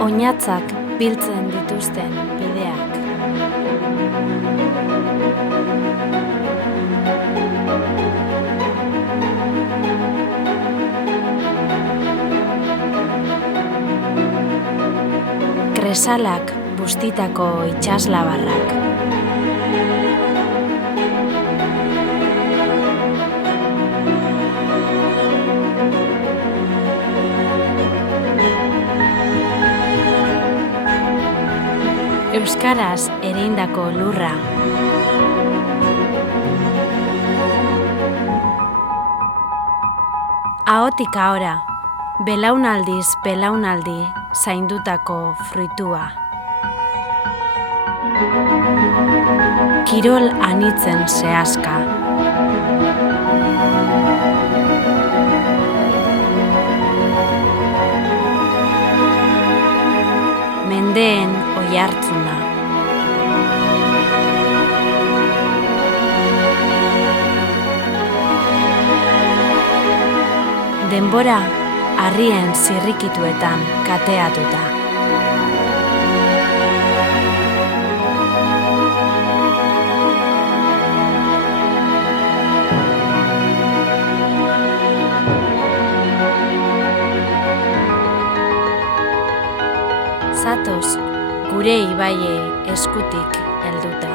Oinatzak biltzen dituzten bideak. Kresalak bustitako itsaslabarrak. Euskaraz ereindako lurra. Ahotik ahora, belaunaldiz belaunaldi zaindutako fruitua. Kirol anitzen sehaska. Mendeen oihartzuna. Denbora harrien zirrikituetan kateatuta. Zatoz gure ibaiei eskutik helduta.